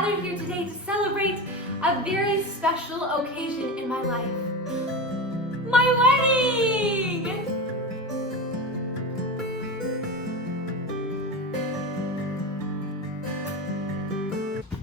gathered here today to celebrate a very special occasion in my life. My wedding!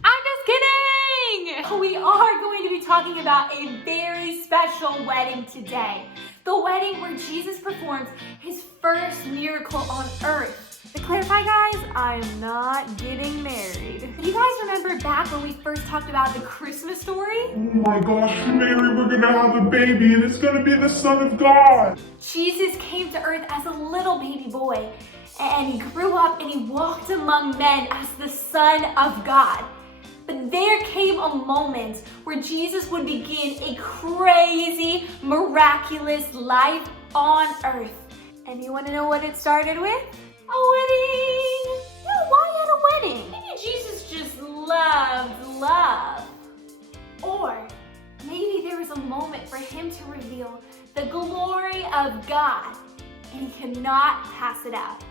I'm just kidding! We are going to be talking about a very special wedding today. The wedding where Jesus performs his first miracle on earth. To clarify, guys, I'm not getting married. Do you guys remember back when we first talked about the Christmas story? Oh my gosh, Mary, we're gonna have a baby and it's gonna be the Son of God. Jesus came to earth as a little baby boy, and he grew up and he walked among men as the Son of God. But there came a moment where Jesus would begin a crazy, miraculous life on earth. And you want to know what it started with? A wedding! Yeah, why at a wedding? Maybe Jesus just loved love. Or maybe there was a moment for him to reveal the glory of God, and he could not pass it up.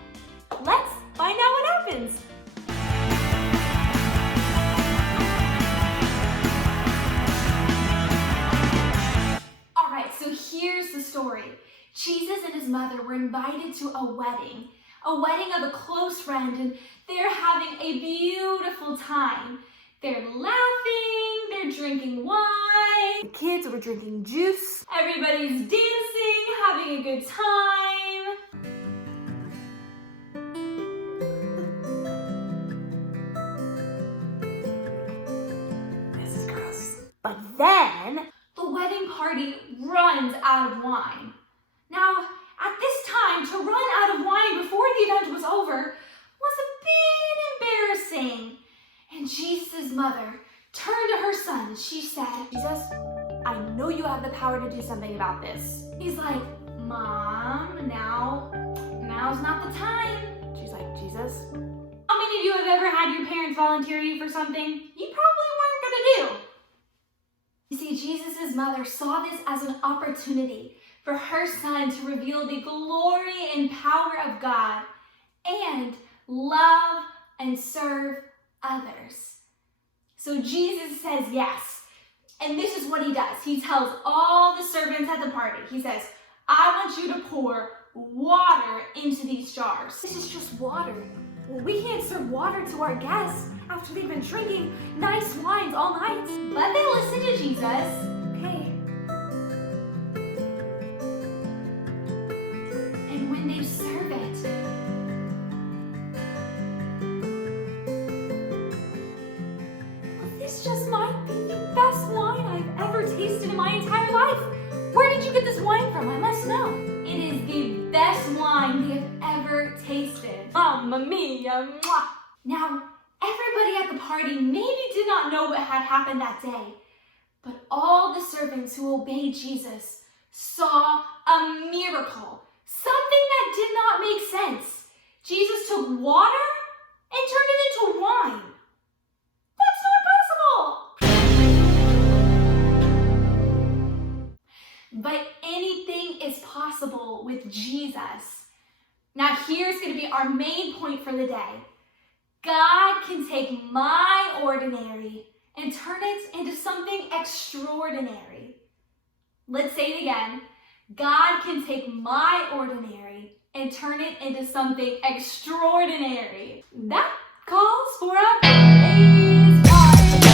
Let's find out what happens. All right, so here's the story. Jesus and his mother were invited to a wedding of a close friend, and they're having a beautiful time. They're laughing, they're drinking wine, the kids were drinking juice, everybody's dancing, having a good time. This is gross. But then, the wedding party runs out of wine. Now, at this time, to run out of wine before the event was over was a bit embarrassing. And Jesus' mother turned to her son and she said, Jesus, I know you have the power to do something about this. He's like, Mom, now's not the time. She's like, Jesus, how many of you have ever had your parents volunteer you for something you probably weren't gonna do? You see, Jesus' mother saw this as an opportunity for her son to reveal the glory and power of God and love and serve others. So Jesus says yes. And this is what he does. He tells all the servants at the party, he says, I want you to pour water into these jars. This is just water. Well, we can't serve water to our guests after they've been drinking nice wines all night. But they listen to Jesus. Okay. And when they serve it, well, this just might be the best wine I've ever tasted in my entire life. Where did you get this wine from? I must know. It is the best wine we have ever tasted. Mamma mia! Mwah. Now, everybody at the party maybe did not know what had happened that day, but all the servants who obeyed Jesus saw a miracle. Something that did not make sense. Jesus took water and turned it into wine. That's not possible. But anything is possible with Jesus. Now here's going to be our main point for the day. God can take my ordinary and turn it into something extraordinary. Let's say it again. God can take my ordinary and turn it into something extraordinary. That calls for a praise party.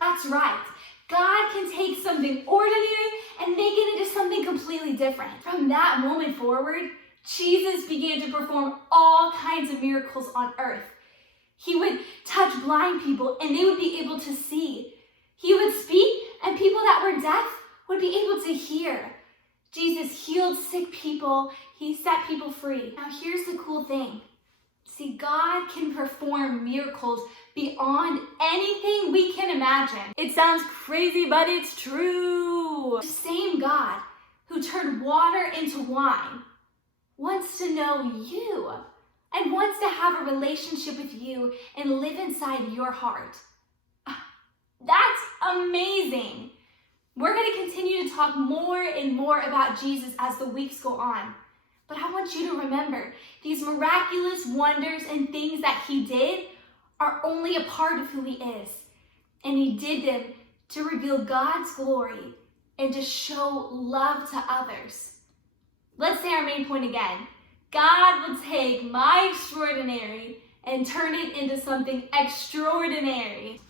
That's right. God can take something ordinary and make it into something completely different. From that moment forward, Jesus began to perform all kinds of miracles on earth. He would touch blind people and they would be able to see. He would speak and people that were deaf would be able to hear. Jesus healed sick people. He set people free. Now here's the cool thing. See, God can perform miracles beyond anything we can imagine. It sounds crazy, but it's true. The same God who turned water into wine wants to know you and wants to have a relationship with you and live inside your heart. That's amazing. We're going to continue to talk more and more about Jesus as the weeks go on. But I want you to remember, these miraculous wonders and things that he did are only a part of who he is. And he did them to reveal God's glory and to show love to others. Let's say our main point again. God will take my extraordinary and turn it into something extraordinary.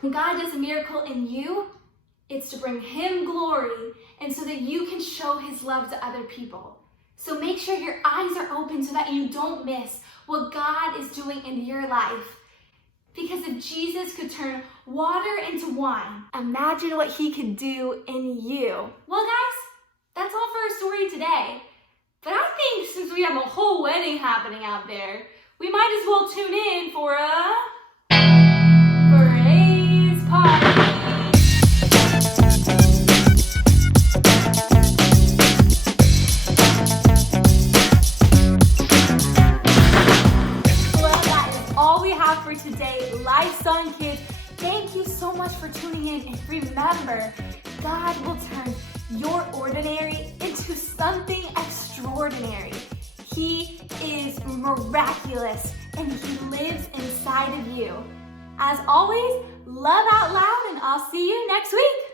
When God does a miracle in you, it's to bring him glory and so that you can show his love to other people. So make sure your eyes are open so that you don't miss what God is doing in your life. Because if Jesus could turn water into wine, imagine what he could do in you. Well, guys, that's all for our story today. But I think since we have a whole wedding happening out there, we might as well tune in for a praise party. Well, that is all we have for today, Lifesong kids. Thank you so much for tuning in, and remember, God will turn your ordinary into something extraordinary. He is miraculous, and he lives inside of you. As always, love out loud, and I'll see you next week.